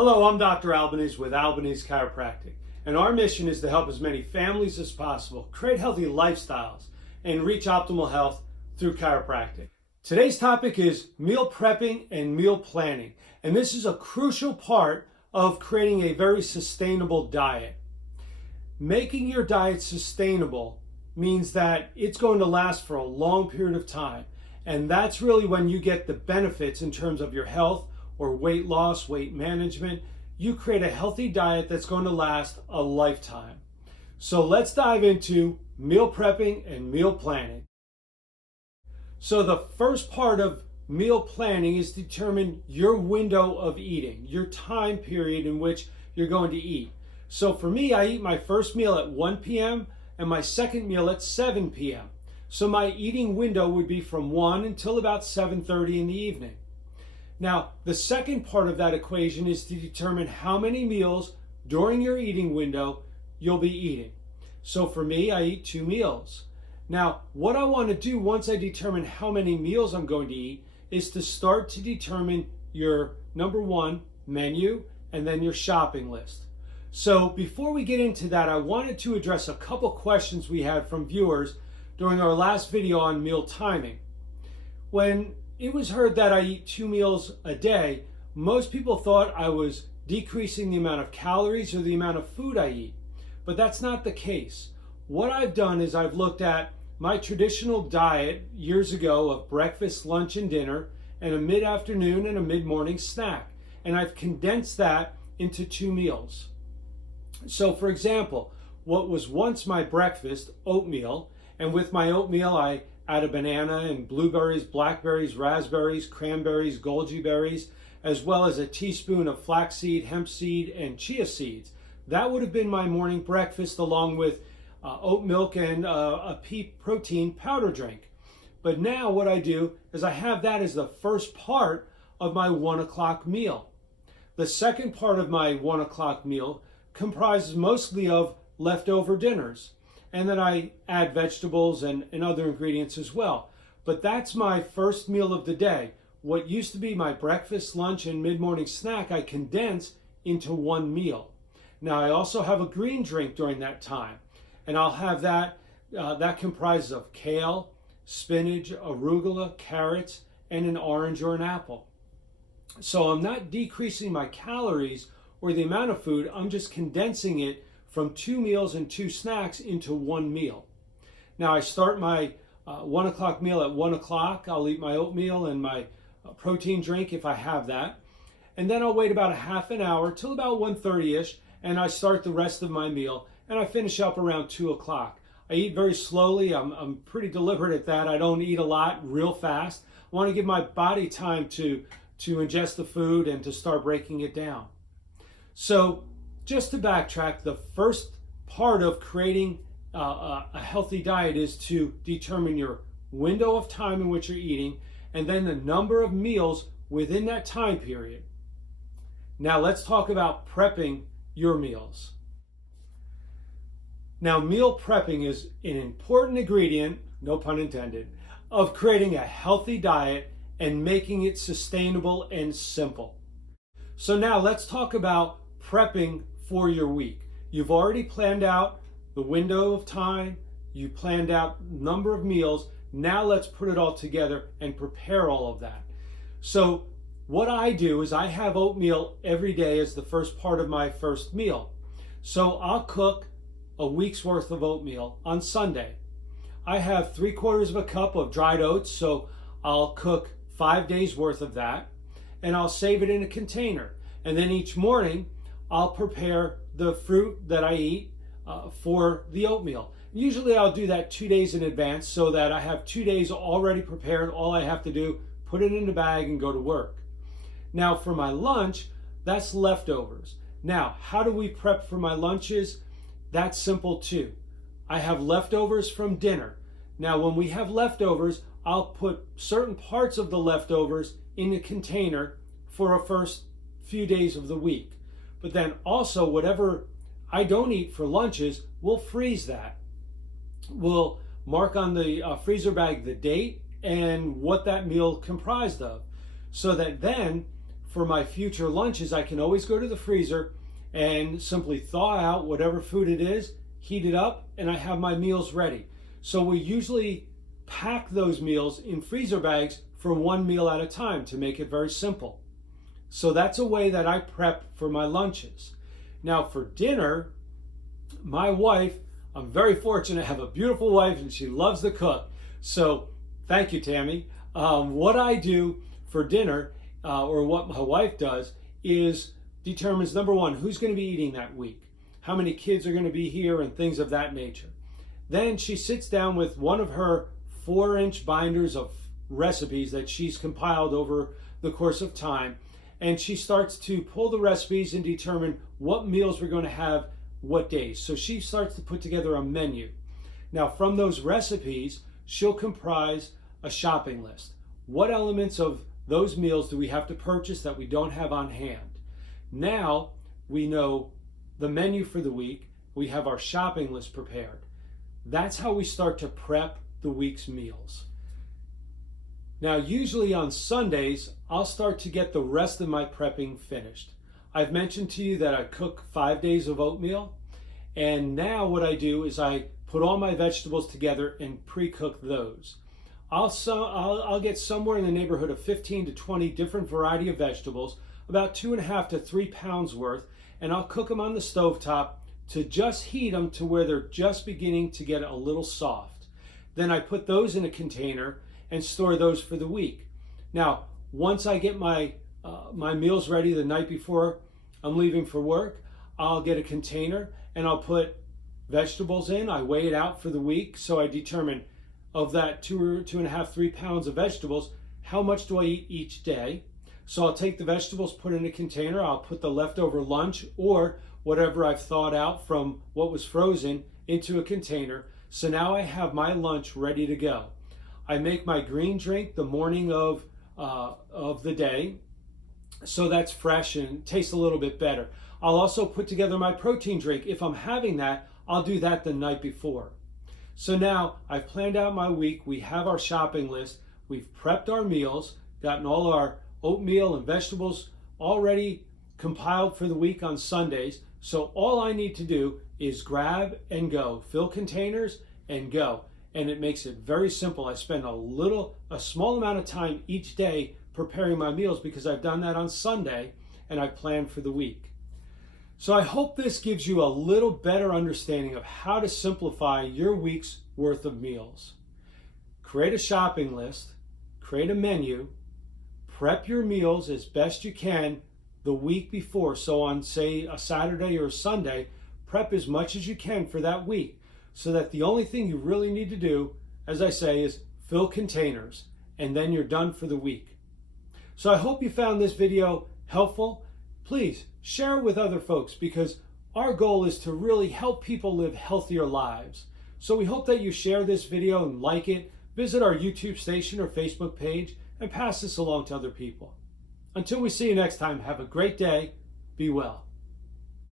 Hello, I'm Dr. Albanese with Albanese Chiropractic, and our mission is to help as many families as possible create healthy lifestyles and reach optimal health through chiropractic. Today's topic is meal prepping and meal planning, and this is a crucial part of creating a very sustainable diet. Making your diet sustainable means that it's going to last for a long period of time, and that's really when you get the benefits in terms of your health or weight loss, weight management. You create a healthy diet that's going to last a lifetime. So let's dive into meal prepping and meal planning. So the first part of meal planning is to determine your window of eating, your time period in which you're going to eat. So for me, I eat my first meal at 1 p.m. and my second meal at 7 p.m. So my eating window would be from 1 until about 7:30 in the evening. Now, the second part of that equation is to determine how many meals during your eating window you'll be eating. So for me, I eat 2 meals. Now, what I want to do once I determine how many meals I'm going to eat is to start to determine your number 1 menu and then your shopping list. So before we get into that, I wanted to address a couple questions we had from viewers during our last video on meal timing. When it was heard that I eat 2 meals a day, most people thought I was decreasing the amount of calories or the amount of food I eat. But that's not the case. What I've done is I've looked at my traditional diet years ago of breakfast, lunch, and dinner, and a mid-afternoon and a mid-morning snack. And I've condensed that into 2 meals. So for example, what was once my breakfast, oatmeal, and with my oatmeal I add a banana and blueberries, blackberries, raspberries, cranberries, goji berries, as well as a teaspoon of flaxseed, hemp seed, and chia seeds. That would have been my morning breakfast along with oat milk and a pea protein powder drink. But now what I do is I have that as the first part of my 1 o'clock meal. The second part of my 1 o'clock meal comprises mostly of leftover dinners. And then I add vegetables and other ingredients as well. But that's my first meal of the day. What used to be my breakfast, lunch, and mid-morning snack, I condense into 1 meal. Now I also have a green drink during that time. And I'll have that comprises of kale, spinach, arugula, carrots, and an orange or an apple. So I'm not decreasing my calories or the amount of food, I'm just condensing it from 2 meals and 2 snacks into 1 meal. Now I start my 1 o'clock meal at 1 o'clock. I'll eat my oatmeal and my protein drink if I have that. And then I'll wait about a half an hour till about 1:30ish, and I start the rest of my meal, and I finish up around 2 o'clock. I eat very slowly. I'm pretty deliberate at that. I don't eat a lot real fast. I want to give my body time to ingest the food and to start breaking it down. So just to backtrack, the first part of creating a healthy diet is to determine your window of time in which you're eating and then the number of meals within that time period. Now let's talk about prepping your meals. Now meal prepping is an important ingredient, no pun intended, of creating a healthy diet and making it sustainable and simple. So now let's talk about prepping for your week. You've already planned out the window of time, you planned out number of meals. Now let's put it all together and prepare all of that. So what I do is I have oatmeal every day as the first part of my first meal. So I'll cook a week's worth of oatmeal on Sunday. I have 3/4 cup of dried oats, so I'll cook 5 days worth of that, and I'll save it in a container. And then each morning I'll prepare the fruit that I eat for the oatmeal. Usually I'll do that 2 days in advance so that I have 2 days already prepared. All I have to do, put it in the bag and go to work. Now for my lunch, that's leftovers. Now, how do we prep for my lunches? That's simple too. I have leftovers from dinner. Now when we have leftovers, I'll put certain parts of the leftovers in a container for a first few days of the week. But then also whatever I don't eat for lunches, we'll freeze that. We'll mark on the freezer bag the date and what that meal comprised of, so that then for my future lunches, I can always go to the freezer and simply thaw out whatever food it is, heat it up, and I have my meals ready. So we usually pack those meals in freezer bags for one meal at a time to make it very simple. So that's a way that I prep for my lunches. Now for dinner, my wife, I'm very fortunate to have a beautiful wife and she loves to cook. So thank you, Tammy. What I do for dinner, or what my wife does, is determines, number one, who's going to be eating that week, how many kids are going to be here, and things of that nature. Then she sits down with one of her 4-inch binders of recipes that she's compiled over the course of time, and she starts to pull the recipes and determine what meals we're going to have what days. So she starts to put together a menu. Now from those recipes, she'll comprise a shopping list. What elements of those meals do we have to purchase that we don't have on hand? Now we know the menu for the week, we have our shopping list prepared. That's how we start to prep the week's meals. Now usually on Sundays, I'll start to get the rest of my prepping finished. I've mentioned to you that I cook 5 days of oatmeal, and now what I do is I put all my vegetables together and pre-cook those. I'll get somewhere in the neighborhood of 15 to 20 different variety of vegetables, about 2.5 to 3 pounds worth, and I'll cook them on the stovetop to just heat them to where they're just beginning to get a little soft. Then I put those in a container and store those for the week. Now, once I get my meals ready the night before I'm leaving for work, I'll get a container and I'll put vegetables in. I weigh it out for the week, so I determine of that 2.5, 3 pounds of vegetables, how much do I eat each day? So I'll take the vegetables, put in a container, I'll put the leftover lunch or whatever I've thawed out from what was frozen into a container. So now I have my lunch ready to go. I make my green drink the morning of the day, so that's fresh and tastes a little bit better. I'll also put together my protein drink. If I'm having that, I'll do that the night before. So now I've planned out my week. We have our shopping list. We've prepped our meals, gotten all our oatmeal and vegetables already compiled for the week on Sundays. So all I need to do is grab and go, fill containers and go. And it makes it very simple. I spend a small amount of time each day preparing my meals because I've done that on Sunday and I've planned for the week. So I hope this gives you a little better understanding of how to simplify your week's worth of meals. Create a shopping list, create a menu, prep your meals as best you can the week before. So on, say, a Saturday or a Sunday, prep as much as you can for that week so that the only thing you really need to do, as I say, is fill containers and then you're done for the week. So I hope you found this video helpful. Please share it with other folks because our goal is to really help people live healthier lives. So we hope that you share this video and like it, visit our YouTube station or Facebook page, and pass this along to other people. Until we see you next time, have a great day. Be well.